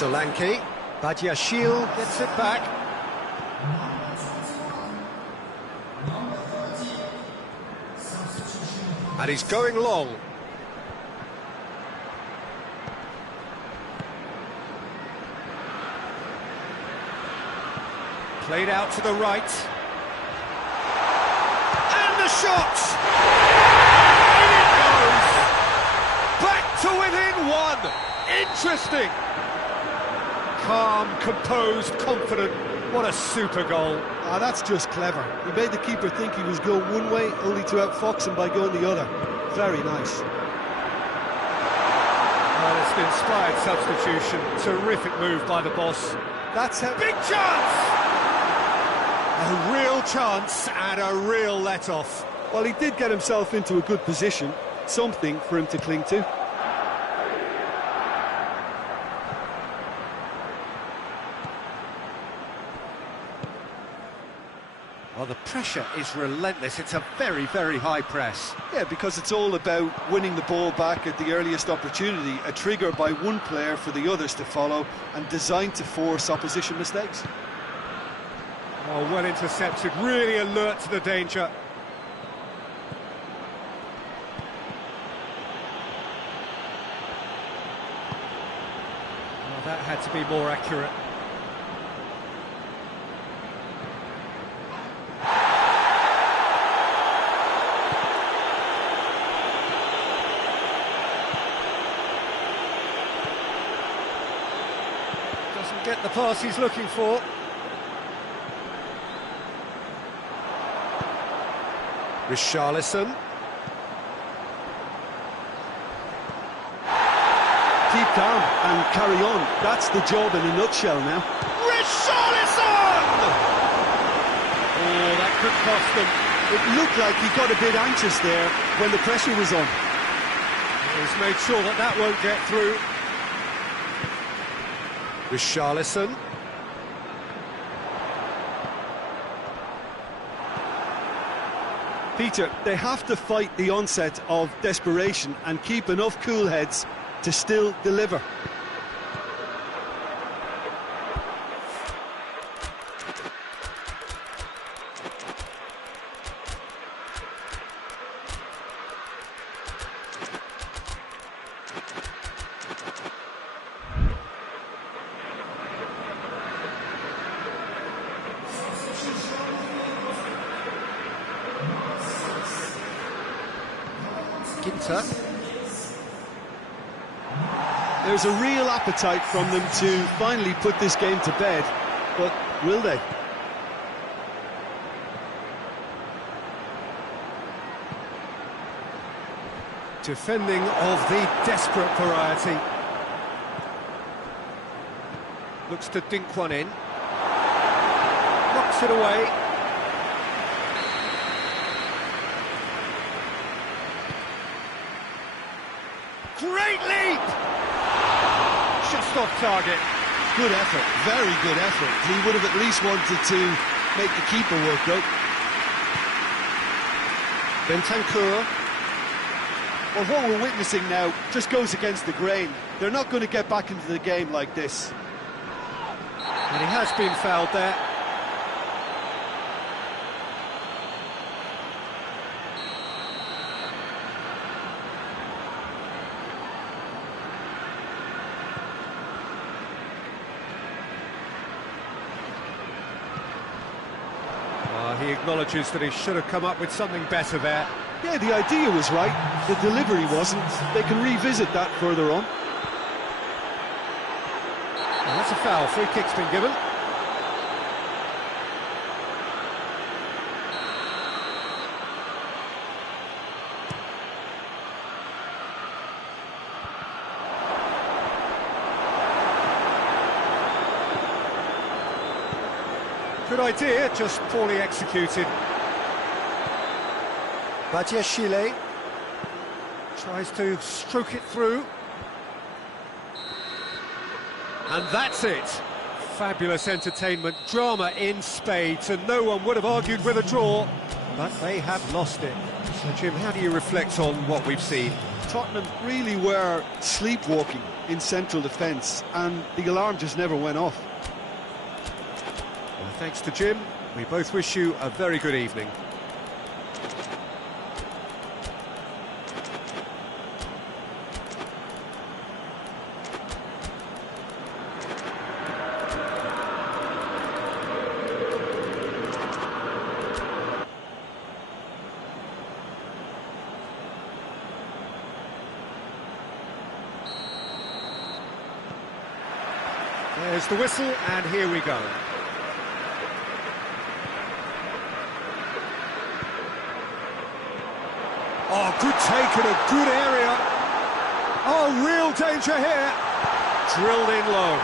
Solanke. Badiashile gets it back. And he's going long. Played out to the right. And the shot! In it goes! Back to within one! Interesting! Calm, composed, confident. What a super goal. Ah, that's just clever. He made the keeper think he was going one way, only to outfox him by going the other. Very nice. Well, it's an inspired substitution. Terrific move by the boss. That's how... Big chance! A real chance and a real let-off. Well, he did get himself into a good position. Something for him to cling to. Well, the pressure is relentless. It's a very, very high press. Yeah, because it's all about winning the ball back at the earliest opportunity, a trigger by one player for the others to follow, and designed to force opposition mistakes. Oh, well intercepted, really alert to the danger. Well, that had to be more accurate. Doesn't get the pass he's looking for. Richarlison. Keep calm and carry on. That's the job in a nutshell now. Richarlison! Oh, that could cost them. It looked like he got a bit anxious there when the pressure was on. He's made sure that that won't get through. Richarlison. Peter, they have to fight the onset of desperation and keep enough cool heads to still deliver. Ginter. There's a real appetite from them to finally put this game to bed, but will they? Defending of the desperate variety. Looks to dink one in. Knocks it away. Great leap! Just off target. Good effort, very good effort. He would have at least wanted to make the keeper work, though. Bentancur. Well, what we're witnessing now just goes against the grain. They're not going to get back into the game like this. And he has been fouled there. He acknowledges that he should have come up with something better there. Yeah, the idea was right, the delivery wasn't. They can revisit that further on. And that's a foul. Free kick's been given. Good idea, just poorly executed. Badiashile. Tries to stroke it through. And that's it. Fabulous entertainment, drama in spades, and no one would have argued with a draw. but they have lost it. So, Jim, how do you reflect on what we've seen? Tottenham really were sleepwalking in central defence, and the alarm just never went off. Well, thanks to Jim, we both wish you a very good evening. There's the whistle, and here we go. Oh, good take in a good area. Oh, real danger here. Drilled in low.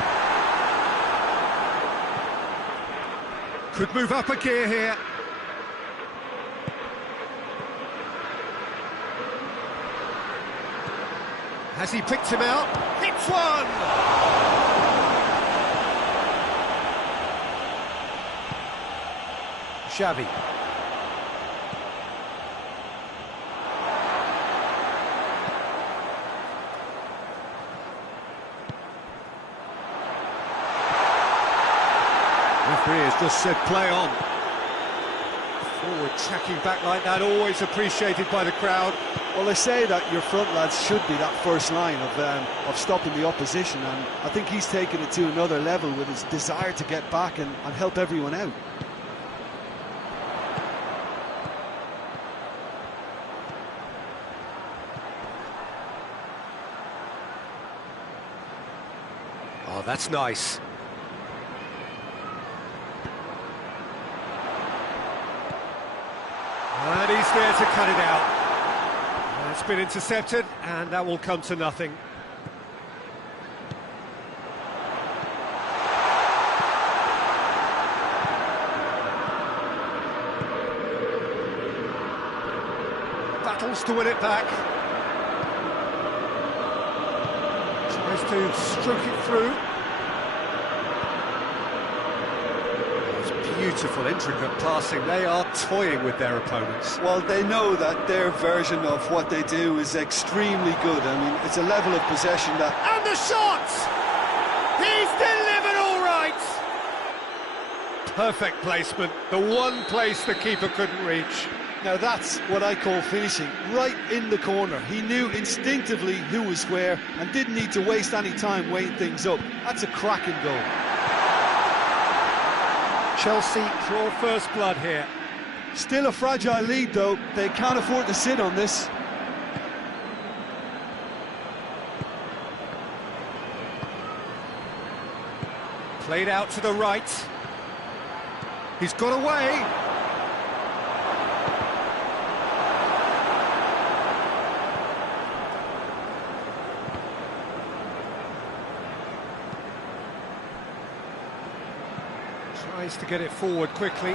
Could move up a gear here. Has he picked him out? Hits one! Xavi. Referee has just said play on. Forward tracking back like that, always appreciated by the crowd. Well, they say that your front lads should be that first line of stopping the opposition, and I think he's taken it to another level with his desire to get back and help everyone out. Oh, that's nice. And he's there to cut it out. It's been intercepted, and that will come to nothing. Battles to win it back. Tries to stroke it through. Beautiful, intricate passing. They are toying with their opponents. Well, they know that their version of what they do is extremely good. I mean, it's a level of possession that... And the shot! He's delivered all right! Perfect placement. The one place the keeper couldn't reach. Now that's what I call finishing, right in the corner. He knew instinctively who was where and didn't need to waste any time weighing things up. That's a cracking goal. Chelsea draw first blood here. Still a fragile lead, though. They can't afford to sit on this. Played out to the right. He's got away. Tries to get it forward quickly.